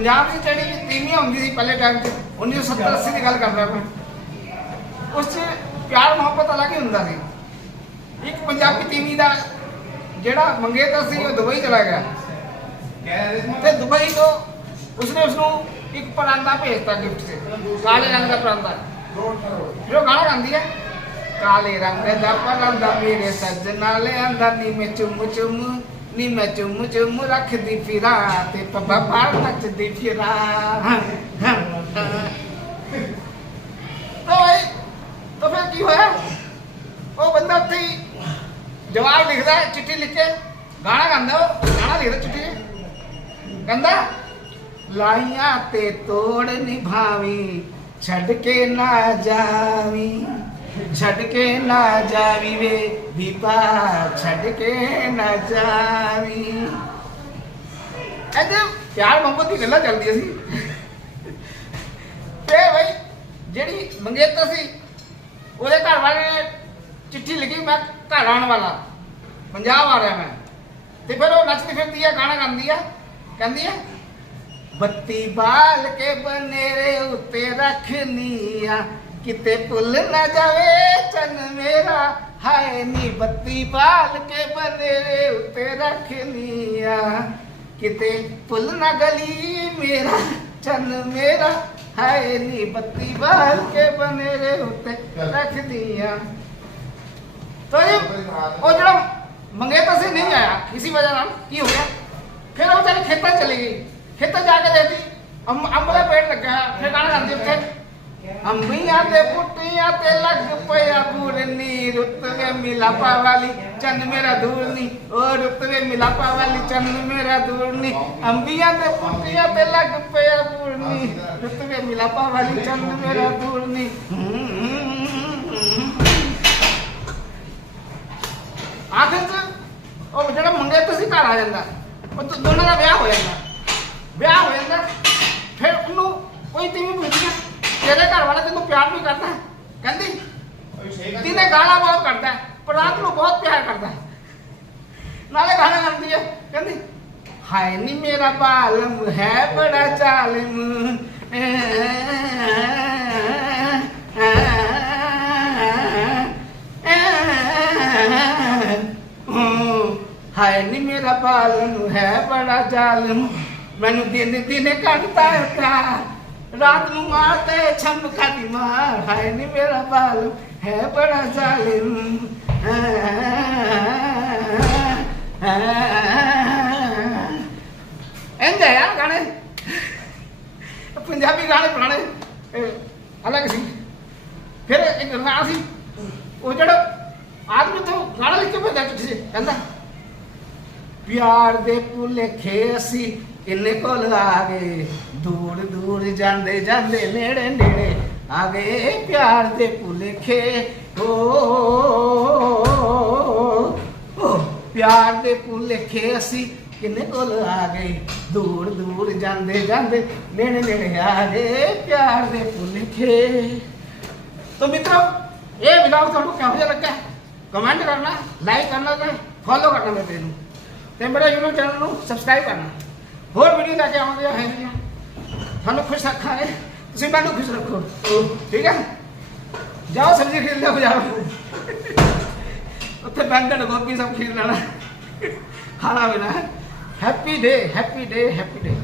ਪੰਜਾਬ ਦੀ ਜਿਹੜੀ ਤੀਵੀਆਂ ਹੁੰਦੀ ਸੀ ਪਹਿਲੇ ਟਾਈਮ 'ਚ 1970 80 ਦੀ ਗੱਲ ਕਰਦਾ ਮੈਂ ਉਸ 'ਚ ਪਿਆਰ, ਮੁਹੱਬਤ ਅਲੱਗ ਹੀ ਹੁੰਦਾ ਸੀ। ਇੱਕ ਪੰਜਾਬੀ ਤੀਵੀ ਦਾ ਜਿਹੜਾ ਮੰਗੇਤਰ ਸੀ, ਉਹ ਦੁਬਈ ਚਲਾ ਗਿਆ। ਤੇ ਦੁਬਈ ਤੋਂ ਉਸਨੇ ਉਸਨੂੰ ਇੱਕ ਪਰਾਂਦਾ ਭੇਜਤਾ ਗਿਫਟ ਤੇ, ਕਾਲੇ ਰੰਗ ਦਾ ਪਰਾਂਦਾ। ਫਿਰ ਗਾਣਾ ਗਾਉਂਦੀ ਹੈ, ਕਾਲੇ ਰੰਗ ਦਾ ਪਰਾਂਦਾ ਮੇਰੇ ਸੱਜਣਾ ਲਿਆਂਦਾ ਨੀ ਮੈਂ ਚੁੰਮ ਚੁੰਮ। ਨੀ ਮੈਂ ਚੁੰਮ ਚੁੰਮ ਰੱਖਦੀ ਫਿਰਾਂ ਤੇ ਪੱਪਾ ਪਾਰ ਨੱਚਦੀ ਫਿਰਾਂ। ਓਏ ਤਾਂ ਫਿਰ ਕੀ ਹੋਇਆ? ਉਹ ਬੰਦਾ ਉੱਥੇ ਹੀ ਜਵਾਬ ਲਿਖਦਾ ਹੈ, ਚਿੱਠੀ ਲਿਖ ਕੇ ਗਾਣਾ ਗਾਉਂਦਾ ਉਹ ਗਾਣਾ ਲਿਖਦਾ ਚਿੱਠੀ। 'ਚ। ਕਹਿੰਦਾ ਲਾਈਆਂ ਤੇ ਤੋੜ ਨਿਭਾਵੀ ਛੱਡ ਕੇ ਨਾ ਜਾਵੀ। ਛੱਡ ਕੇ ਨਾ ਜਾਵੀ ਵੇ ਦੀਪਾ ਛੱਡ ਕੇ ਨਾ ਜਾਵੀ। ਇਹਦੇ ਪਿਆਰ ਮੁਹੱਬਤ ਦੀ ਗੱਲਾਂ ਚੱਲਦੀਆਂ ਸੀ। ਤੇ ਬਈ ਜਿਹੜੀ ਮੰਗੇਤਰ ਸੀ, ਉਹਦੇ ਘਰ ਵਾਲੇ ਨੇ ਚਿੱਠੀ ਲਿਖੀ, ਮੈਂ ਘਰ ਆਉਣ ਵਾਲਾ। ਪੰਜਾਬ ਆ ਰਿਹਾ ਮੈਂ। ਤੇ ਫਿਰ ਉਹ ਨੱਚਦੀ ਫਿਰਦੀ ਆ, ਗਾਣਾ ਗਾਉਂਦੀ ਆ। ਕਹਿੰਦੀ ਆ, ਬੱਤੀ ਬਾਲ ਕੇ ਬਨੇਰੇ ਉੱਤੇ ਰੱਖਨੀ ਆ। ਕਿਤੇ ਭੁੱਲ ਨਾ ਜਾਵੇ, ਚੰਨ ਮੇਰਾ। ਹਾਏ ਨੀ ਬੱਤੀ ਬਾਲ ਕੇ ਬਨੇਰੇ ਉੱਤੇ ਰੱਖਨੀ ਆ। ਕਿਤੇ ਭੁੱਲ ਨਾ ਗਲੀ ਮੇਰਾ, ਚੰਨ ਮੇਰਾ। ਹਾਏ ਨੀ ਬੱਤੀ ਬਾਲ ਕੇ ਬਨੇਰੇ ਉੱਤੇ ਰੱਖਦੀ ਆ। ਤੋ ਇਹ ਉਹ ਜਿਹੜਾ ਮੰਗੇਤਾ ਸੀ ਨਹੀਂ ਆਇਆ। ਕਿਸੇ ਵਜ੍ਹਾ ਨਾਲ ਕੀ ਹੋ ਗਿਆ? ਫਿਰ ਉਹ ਚੱਲ ਖੇਤਾਂ 'ਚ ਚਲੀ ਗਈ। ਖੇਤਾਂ ਜਾ ਕੇ ਦੇਖਦੀ ਅੰਬ ਅੰਬ ਦਾ ਪੇੜ ਲੱਗਾ। ਅੰਬੀਆਂ ਤੇ ਪੁੱਟੀਆਂ ਤੇ ਲੱਗ ਪਿਆ ਬੁਰਨੀ ਰੁੱਤ ਵੇ ਮਿਲਾਪਾ ਵਾਲੀ ਚੰਨ ਮੇਰਾ ਦੂਰਨੀ ਓ ਰੁੱਤ ਵੇ ਮਿਲਾਪਾ ਵਾਲੀ ਚੰਨ ਮੇਰਾ ਦੂਰਨੀ ਅੰਬੀਆਂ ਦੇ ਪੁੱਟੀਆਂ ਤੇ ਲੱਗ ਪਿਆ ਬੁਰਨੀ ਰੁੱਤ ਵੇ ਮਿਲਾਪਾ ਵਾਲੀ ਚੰਨ ਮੇਰਾ ਦੂਰਨੀ ਆਖਿਰ ਚ ਉਹ ਜਿਹੜਾ ਮੰਗੇ ਤੁਸੀਂ ਘਰ ਆ ਜਾਂਦਾ, ਉਹ ਦੋਨਾਂ ਦਾ ਵਿਆਹ ਹੋ ਜਾਂਦਾ। ਵਿਆਹ ਹੋ ਜਾਂਦਾ ਫਿਰ ਉਹਨੂੰ ਕੋਈ ਤੀਵੀਂ ਪੁੱਛਦੀ ਹੈ, ਘਰ ਵਾਲਾ ਤੈਨੂੰ ਪਿਆਰ ਵੀ ਕਰਦਾ ਕਹਿੰਦੀ ਦਿਨੇ ਗਾਲਾਂ ਬਹੁਤ ਕਰਦਾ ਹੈ, ਪਰ ਰਾਤ ਨੂੰ ਬਹੁਤ ਪਿਆਰ ਕਰਦਾ ਨਾਲੇ ਗਾਣਾ ਗਾਉਂਦੀ ਹੈ। ਕਹਿੰਦੀ ਹਾਏ ਨੀ ਮੇਰਾ ਬਾਲਮ ਹੈ ਬੜਾ ਚਾਲਮ ਹਾਏ ਨੀ ਮੇਰਾ ਬਾਲਮ ਹੈ ਬੜਾ ਜ਼ਾਲਮ। ਮੈਨੂੰ ਦਿਨ ਦਿਨ ਕੱਟਦਾ ਹੈ ਪਿਆਰ ਰਾਤ ਨੂੰ ਮਾਰਦੇ ਛਮਕਾ ਦੀ ਮਾਰ ਹਾਏ ਨੀ ਮੇਰਾ ਬਾਲਮ ਹੈ ਬੜਾ ਜ਼ਾਲਿਮ। ਇੰਦੇ ਯਾਰ ਗਾਣੇ। ਪੰਜਾਬੀ ਗਾਣੇ ਪੁਰਾਣੇ ਇਹ ਅਲੱਗ ਸੀ। ਫਿਰ ਇੱਕ ਗਾਣਾ ਸੀ, ਉਹ ਜਿਹੜਾ ਆਦਮੀ ਤੋਂ ਗਾਣਾ ਲਿਖ ਕੇ ਭੇਜਿਆ ਚਿੱਠੀ ਕਹਿੰਦਾ, ਪਿਆਰ ਦੇ ਭੁਲੇਖੇ ਅਸੀਂ ਕਿੰਨੇ ਕੋਲ ਆ ਗਏ? ਦੂਰ ਦੂਰ ਜਾਂਦੇ ਜਾਂਦੇ ਨੇੜੇ ਨੇੜੇ ਆ ਗਏ ਪਿਆਰ ਦੇ ਭੁਲੇਖੇ। ਓ ਪਿਆਰ ਦੇ ਭੁਲੇਖੇ ਅਸੀਂ ਕਿੰਨੇ ਕੋਲ ਆ ਗਏ? ਦੂਰ ਦੂਰ ਜਾਂਦੇ ਜਾਂਦੇ ਨੇੜੇ ਨੇੜੇ ਆ ਗਏ ਪਿਆਰ ਦੇ ਭੁਲੇਖੇ। ਤੋ ਮਿੱਤਰੋ, ਇਹ ਵੀਡੀਓ ਤੁਹਾਨੂੰ ਕਿਹੋ ਜਿਹਾ ਲੱਗਾ? ਕਮੈਂਟ ਕਰਨਾ ਲਾਈਕ ਕਰਨਾ ਤੇ ਫੋਲੋ ਕਰਨਾ ਮੇਰੇ ਨੂੰ ਤੇ ਮੇਰੇ YouTube ਚੈਨਲ ਨੂੰ ਸਬਸਕ੍ਰਾਈਬ ਕਰਨਾ। ਹੋਰ ਵੀਡੀਓ ਲੈ ਕੇ ਆਉਂਦੇ ਆ ਹੈਗੀਆਂ ਤੁਹਾਨੂੰ ਖੁਸ਼ ਰੱਖਾਂ, ਹੈ? ਤੁਸੀਂ ਮੈਨੂੰ ਖੁਸ਼ ਰੱਖੋ। ਠੀਕ ਹੈ? ਜਾਓ ਸਬਜ਼ੀ ਖਰੀਦ ਲਿਆ ਬਾਜ਼ਾਰ। ਉੱਥੇ ਬੈਂਗਣ ਗੋਭੀ ਸਭ ਖਰੀਦ ਲੈਣਾ। ਖਾਣਾ ਵੀ happy day happy day happy day